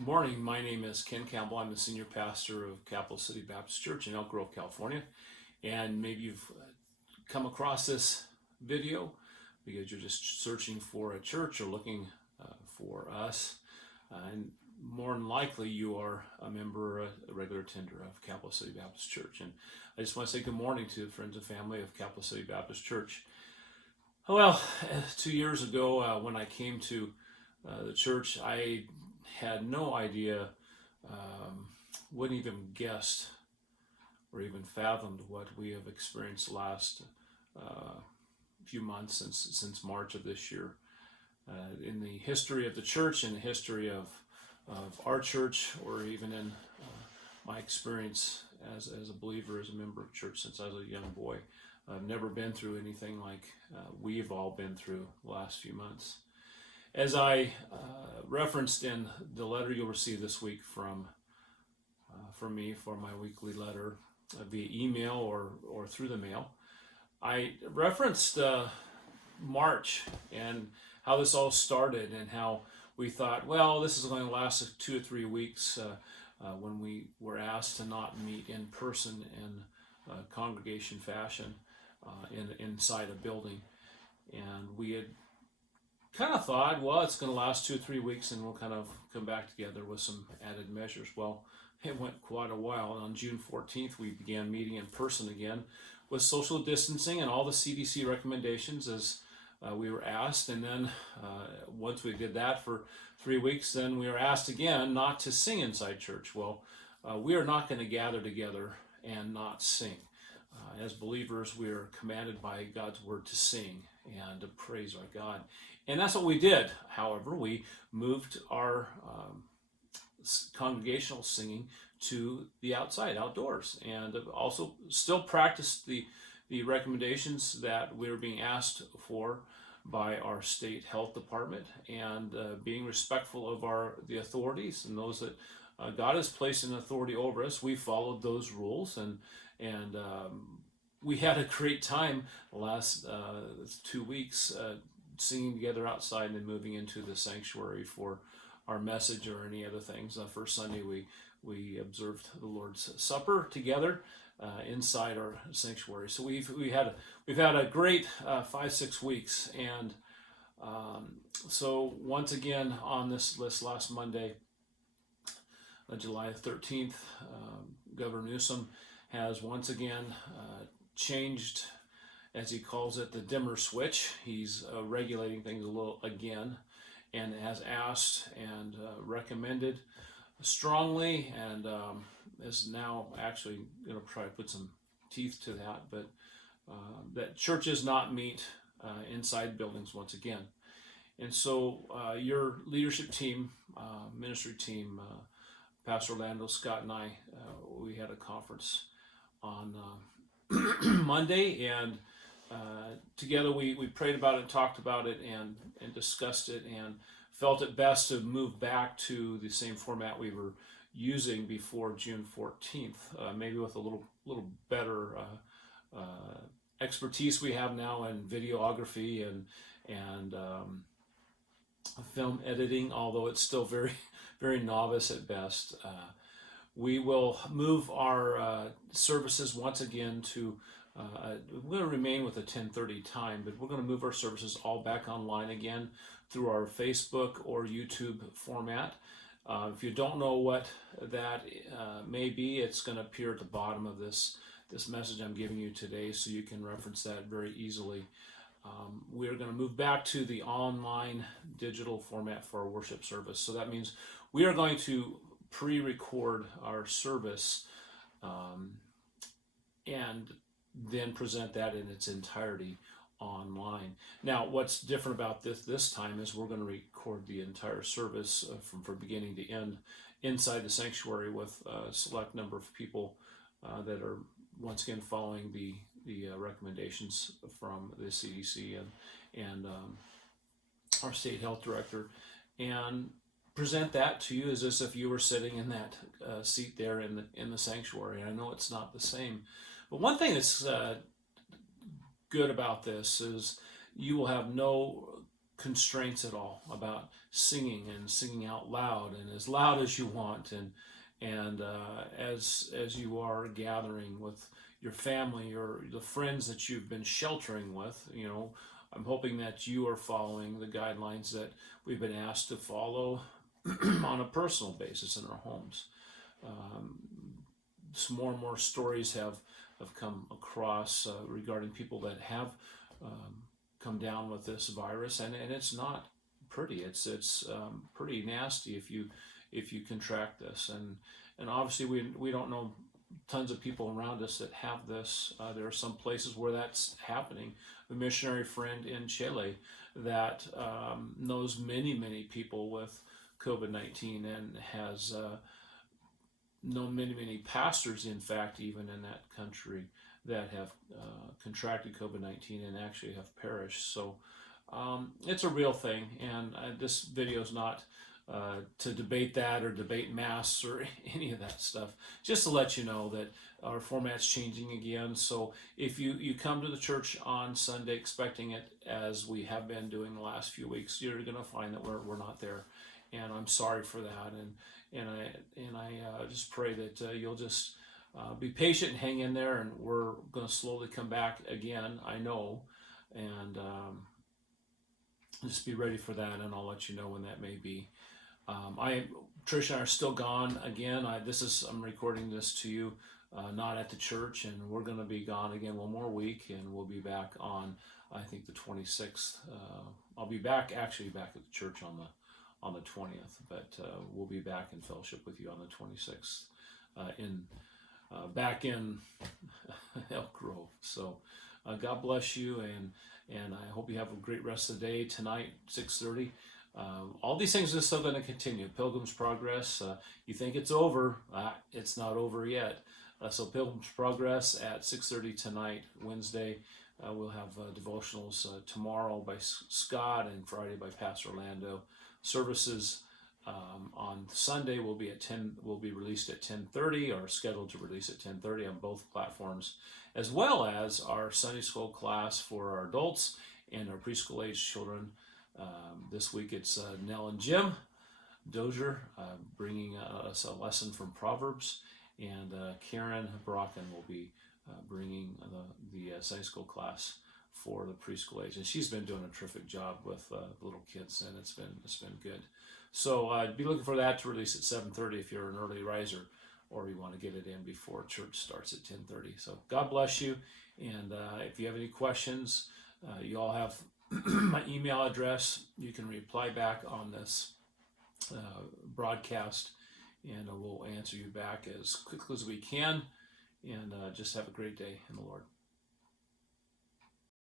Good morning. My name is Ken Campbell. I'm the senior pastor of Capital City Baptist Church in Elk Grove, California. And maybe you've come across this video because you're just searching for a church or looking for us. And more than likely, you are a member, a regular attender of Capital City Baptist Church. And I just want to say good morning to the friends and family of Capital City Baptist Church. Well, 2 years ago, when I came to the church, I had no idea, wouldn't even guessed or even fathomed what we have experienced the last few months since March of this year. In the history of the church, in the history of our church, or even in my experience as a believer, as a member of church since I was a young boy, I've never been through anything like we've all been through the last few months. As I referenced in the letter you'll receive this week from me for my weekly letter via email or through the mail, I referenced March and how this all started and how we thought, well, this is going to last 2 or 3 weeks when we were asked to not meet in person in congregation fashion inside a building. And we had kind of thought, well, it's going to last 2 or 3 weeks and we'll kind of come back together with some added measures. Well, it went quite a while. And on June 14th, we began meeting in person again with social distancing and all the CDC recommendations as we were asked. And then once we did that for 3 weeks, then we were asked again not to sing inside church. Well, we are not going to gather together and not sing. As believers, we are commanded by God's word to sing and to praise our God. And that's what we did. However, we moved our congregational singing to the outside, outdoors, and also still practiced the recommendations that we were being asked for by our state health department, and being respectful of the authorities and those that God has placed in authority over us. We followed those rules, and we had a great time the last 2 weeks singing together outside and then moving into the sanctuary for our message or any other things. First Sunday we observed the Lord's Supper together inside our sanctuary. So we've had a great 5-6 weeks, and so once again on this last Monday, July 13th, Governor Newsom has once again changed, as he calls it, the dimmer switch. He's regulating things a little again, and has asked and recommended strongly, and is now actually going to try to put some teeth to that, but that churches not meet inside buildings once again. And so your leadership team, ministry team, Pastor Orlando, Scott, and I, we had a conference on Monday, and together we prayed about it, talked about it, and discussed it, and felt it best to move back to the same format we were using before June 14th, maybe with a little better expertise we have now in videography and film editing, although it's still very, very novice at best. We will move our services once again to, we're going to remain with a 10:30 time, but we're going to move our services all back online again through our Facebook or YouTube format. If you don't know what that may be, it's going to appear at the bottom of this message I'm giving you today, so you can reference that very easily. We're going to move back to the online digital format for our worship service. So that means we are going to pre-record our service and then present that in its entirety online. Now, what's different about this time is we're going to record the entire service from beginning to end inside the sanctuary with a select number of people that are once again following the recommendations from the CDC and our state health director, and present that to you as if you were sitting in that seat there in the sanctuary. I know it's not the same, but one thing that's good about this is you will have no constraints at all about singing and singing out loud and as loud as you want, and as you are gathering with your family or the friends that you've been sheltering with. I'm hoping that you are following the guidelines that we've been asked to follow on a personal basis in our homes. Some more and more stories have come across regarding people that have come down with this virus, and it's not pretty. It's pretty nasty if you contract this, and obviously we don't know tons of people around us that have this. There are some places where that's happening. A missionary friend in Chile that knows many people with COVID-19 and has known many pastors, in fact, even in that country, that have contracted COVID-19 and actually have perished. So it's a real thing, and this video is not to debate that or debate masks or any of that stuff. Just to let you know that our format's changing again. So if you come to the church on Sunday expecting it as we have been doing the last few weeks, you're going to find that we're not there, and I'm sorry for that. And I just pray that you'll just be patient and hang in there, and we're going to slowly come back again, I know, and just be ready for that, and I'll let you know when that may be. Trish and I are still gone again. I'm recording this to you, not at the church, and we're going to be gone again one more week, and we'll be back on, I think, the 26th. I'll be back at the church on the 20th, but we'll be back in fellowship with you on the 26th, back in Elk Grove. So God bless you, and I hope you have a great rest of the day. Tonight, 6:30. All these things are still going to continue. Pilgrim's Progress. You think it's over? It's not over yet. So Pilgrim's Progress at 6:30 tonight, Wednesday. We'll have devotionals tomorrow by Scott and Friday by Pastor Orlando. Services on Sunday will be released at 10:30, or scheduled to release at 10:30 on both platforms, as well as our Sunday school class for our adults and our preschool age children. This week it's Nell and Jim Dozier bringing us a lesson from Proverbs, and Karen Brocken will be bringing the Sunday school class for the preschool age, and she's been doing a terrific job with the little kids, and it's been good. So I'd be looking for that to release at 7:30 if you're an early riser, or you want to get it in before church starts at 10:30. So God bless you, and if you have any questions, you all have my email address. You can reply back on this broadcast, and we'll answer you back as quickly as we can. And just have a great day in the Lord.